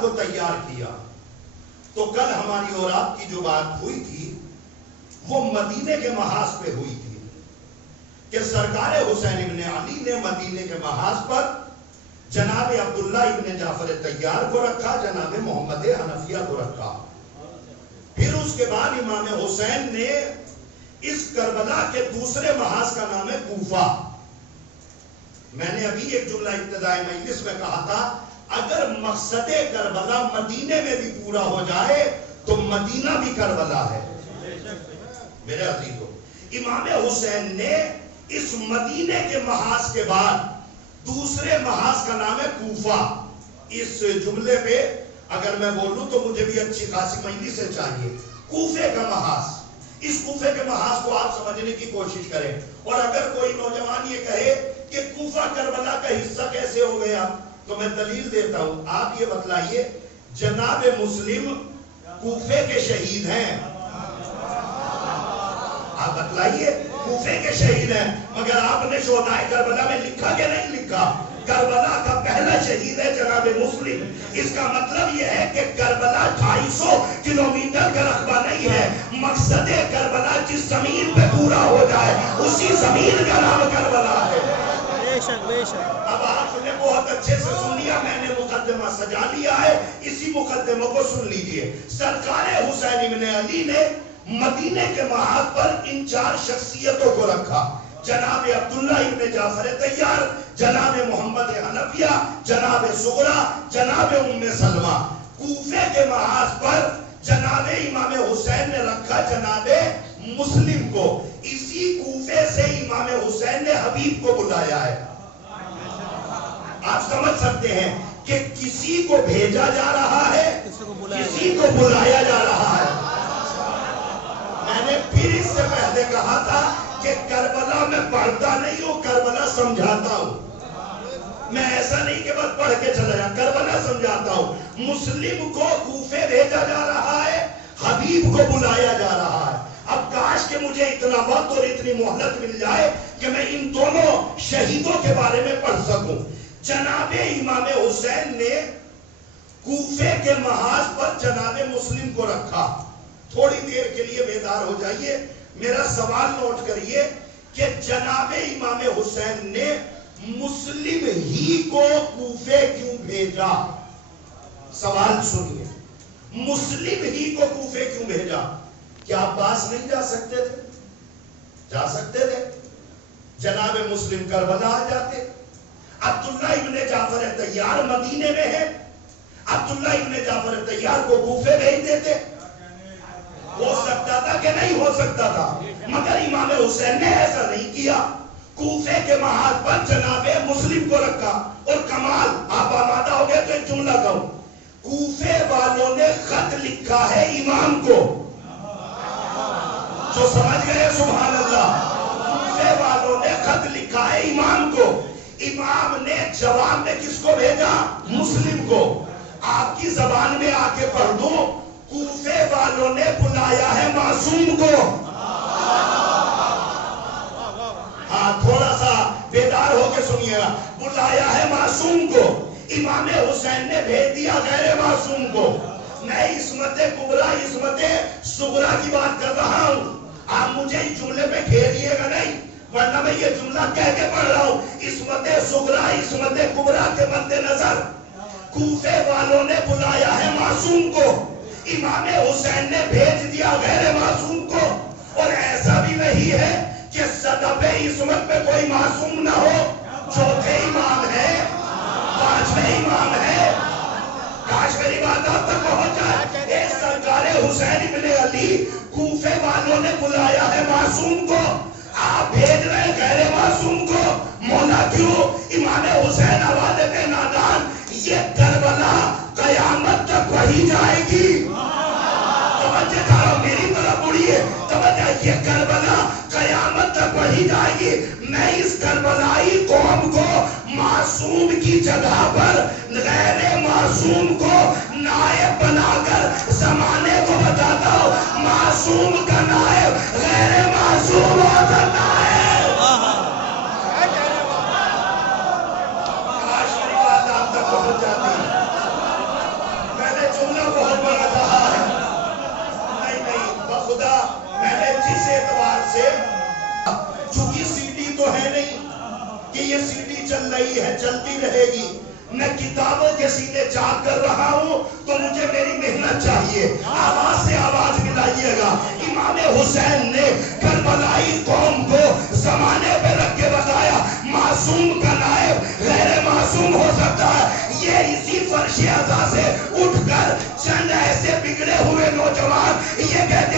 کو تیار کیا. تو کل ہماری اور آپ کی جو بات ہوئی تھی وہ مدینے کے محاذ پہ ہوئی تھی کہ سرکار حسین ابن علی نے مدینے کے محاذ پر جناب عبداللہ ابن جعفر طیار کو رکھا, جناب محمد حنفیہ کو رکھا. پھر اس کے بعد امام حسین نے اس کربلا کے دوسرے محاذ کا نام ہے کوفہ. میں نے ابھی ایک جملہ ابتدائی مجلس میں کہا تھا اگر مقصد کربلا مدینے میں بھی پورا ہو جائے تو مدینہ بھی کربلا ہے. میرے عزیزو, امام حسین نے اس مدینے کے محاذ کے بعد دوسرے محاذ کا نام ہے کوفہ. اس جملے پہ اگر میں بولوں تو مجھے بھی اچھی خاصی مجلس سے چاہیے. کوفے کا محاذ, اس کوفے کے محاذ کو آپ سمجھنے کی کوشش کریں. اور اگر کوئی نوجوان یہ کہے کہ کوفہ کربلا کا حصہ کیسے ہو گیا تو میں دلیل دیتا ہوں. آپ یہ بتلائیے جناب مسلم کوفے کے شہید ہیں, آپ بتلائیے کوفے کے شہید ہیں, مگر آپ نے شہدائے کربلا میں لکھا کہ نہیں لکھا؟ کربلا کا پہلا شہید ہے جناب مسلم. اس کا مطلب یہ ہے کہ کربلا 250 کلومیٹر کا رقبہ نہیں ہے. مقصد کربلا جس زمین پہ پورا ہو جائے اسی زمین کا نام کربلا ہے. اب آپ نے بہت اچھے سے سن لیا, میں نے مقدمہ سجا لیا ہے, اسی مقدمہ کو سن لیجئے. سرکار حسین ابن علی نے مدینے کے محاذ پر ان 4 شخصیتوں کو رکھا, جناب عبداللہ ابن جعفر طیار, جناب محمد حنفیہ, جناب صغرا, جناب ام سلمہ. کوفے کے محاذ پر جناب امام حسین نے رکھا جناب مسلم کو. اسی کوفے سے امام حسین نے حبیب کو بلایا ہے. آپ سمجھ سکتے ہیں کہ کسی کو بھیجا جا رہا ہے, کسی کو بلایا جا رہا ہے. میں نے پھر اس سے پہلے کہا تھا کہ کربلا میں پڑھتا نہیں ہوں, کربلا سمجھاتا ہوں. میں ایسا نہیں کہ بس پڑھ کے چلا جاؤں, کربلا سمجھاتا ہوں. مسلم کو کوفے بھیجا جا رہا ہے, حبیب کو بلایا جا رہا ہے. اب کاش کہ مجھے اتنا وقت اور اتنی مہلت مل جائے کہ میں ان دونوں شہیدوں کے بارے میں پڑھ سکوں. جناب امام حسین نے کوفے کے محاذ پر جناب مسلم کو رکھا. تھوڑی دیر کے لیے بیدار ہو جائیے, میرا سوال نوٹ کریے کہ جناب امام حسین نے مسلم ہی کو کوفے کیوں بھیجا؟ سوال سنیے, مسلم ہی کو کوفے کیوں بھیجا؟ کیا عباس نہیں جا سکتے تھے؟ جا سکتے تھے. جناب مسلم کربلا آ جاتے. عبداللہ ابن جعفر طیار مدینے میں ہے, عبداللہ ابن جعفر طیار کو کوفے بھیج دیتے. ہو سکتا تھا کہ نہیں ہو سکتا تھا, مگر امام حسین نے ایسا نہیں کیا. کوفے کے محاذ پر جناب مسلم کو رکھا. اور کمال, آپ آمادہ ہو گئے تو ایک جملہ کہوں, کوفے والوں نے خط لکھا ہے امام کو. جو سمجھ گئے سبحان اللہ, کوفے والوں نے خط لکھا ہے امام کو. امام نے جواب میں کس کو بھیجا؟ مسلم کو. آپ کی زبان میں آ کے پڑھ دوں, کوفے والوں نے بلایا ہے معصوم کو. ہاں تھوڑا سا بیدار ہو کے سنیے گا. بلایا ہے معصوم کو. امام حسین نے بھیج دیا غیر معصوم کو. میں عصمت کبریٰ عصمت صغریٰ کی بات کر رہا ہوں. آپ مجھے اس جملے پہ گھیریے گا نہیں, ورنہ میں یہ جملہ کہہ کے پڑھ رہا ہوں. عصمت صغریٰ عصمت کبریٰ کے مد نظر کوفے والوں نے بلایا ہے معصوم کو, امام حسین نے بھیج دیا غیر معصوم کو. اور ایسا بھی نہیں ہے کہ صدب عصمت پہ کوئی معصوم نہ ہو. چوتھے امام ہے, پانچویں امام ہے. کاش میری بات آپ تک پہنچ جائے. اے سرکار حسین ابن علی, کوفے والوں نے بلایا ہے معصوم کو, آپ بھیج رہے ہیں غیر معصوم کو. مولا کیوں؟ امام حسین حوالے پہ نادان, یہ کربلا قیامت تک وہی جائے گی. توجہ کرو, میری طرف مڑیے, توجہ. یہ کربلا قیامت تک وہی جائے گی. میں اس کربلائی قوم کو معصوم کی جگہ پر غیر معصوم کو نائب بنا کر زمانے کو بتاتا ہوں, معصوم کا نائب غیر معصوم ہو سکتا ہے. کہ یہ سیڑھی چل رہی ہے، چلتی رہے گی، میں کتابوں کے سینے چاک کر رہا ہوں، تو مجھے میری محنت چاہیے، آواز سے آواز ملائیے گا۔ امام حسین نے کربلائی قوم کو زمانے پہ رکھ کے بتایا، معصوم کا نائب غیر معصوم ہو سکتا ہے۔ یہ اسی فرش ازا سے اٹھ کر چند ایسے بگڑے ہوئے نوجوان یہ کہتے